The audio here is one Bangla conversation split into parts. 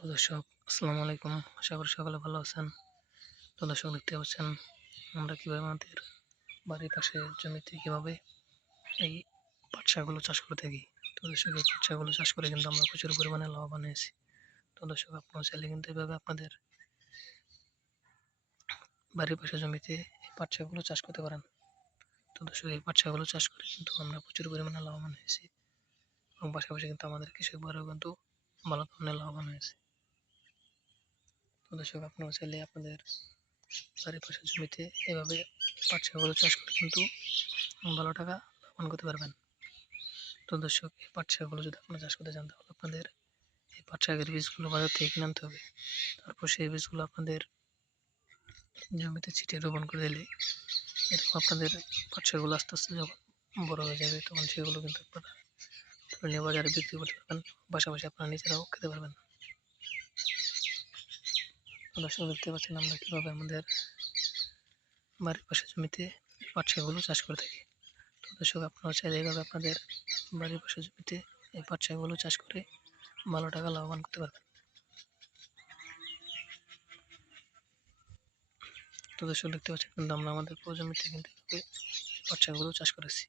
তো দর্শক আসসালামু আলাইকুম। আশা করি সকলে ভালো আছেন। তো দর্শক দেখতে পাচ্ছেন আমরা কীভাবে আমাদের বাড়ির পাশে জমিতে কীভাবে এই পাট শাকগুলো চাষ করে থাকি। তো দর্শক এই পাট শাকগুলো চাষ করে কিন্তু আমরা প্রচুর পরিমাণে লাভবান হয়েছি। তো দর্শক আপনারা চাইলে কিন্তু এভাবে আপনাদের বাড়ির পাশে জমিতে এই পাট শাকগুলো চাষ করতে পারেন। তো দর্শক এই পাট শাকগুলো চাষ করে কিন্তু আমরা প্রচুর পরিমাণে লাভবান হয়েছি এবং পাশাপাশি কিন্তু আমাদের কৃষক ভাইরাও কিন্তু ভালো ধরনের লাভবান হয়েছে। তো দর্শক আপনারা চাইলে আপনাদের বাড়ির পাশের জমিতে এভাবে পাট শাকগুলো চাষ করে কিন্তু ভালো টাকা লাভবান করতে পারবেন। তো দর্শক এই পাট শাকগুলো যদি আপনারা চাষ করতে চান তাহলে আপনাদের এই পাট শাকের বীজগুলো বাজার থেকে কিনে আনতে হবে। তারপর সেই বীজগুলো আপনাদের জমিতে ছিটিয়ে রোপণ করে দিলে এরকম আপনাদের পাট শাকগুলো আস্তে আস্তে যখন বড় হয়ে যাবে তখন সেগুলো কিন্তু আপনারা তুলে নিয়ে বাজারে বিক্রি করতে পারবেন, পাশাপাশি আপনারা নিজেরাও খেতে পারবেন। দর্শক দেখতে পাচ্ছেন আমরা কীভাবে আমাদের বাড়ির পাশের জমিতে পাট শাকগুলো চাষ করে থাকি। তো দর্শক আপনারা চাইলে এইভাবে আপনাদের বাড়ির পাশের জমিতে এই পাট শাকগুলো চাষ করে ভালো টাকা লাভবান করতে পারবেন। তো দর্শক দেখতে পাচ্ছেন কিন্তু আমরা আমাদের পুরো জমিতে কিন্তু পাট শাকগুলো চাষ করেছি।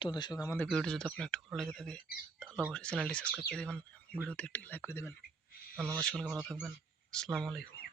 তো দর্শক আমাদের ভিডিওটি যদি আপনার একটু ভালো লেগে থাকে তাহলে অবশ্যই চ্যানেলটি সাবস্ক্রাইব করে দেবেন, ভিডিওতে একটি লাইক করে দেবেন। ধন্যবাদ, সকলকে ভালো থাকবেন। আসসালামু আলাইকুম।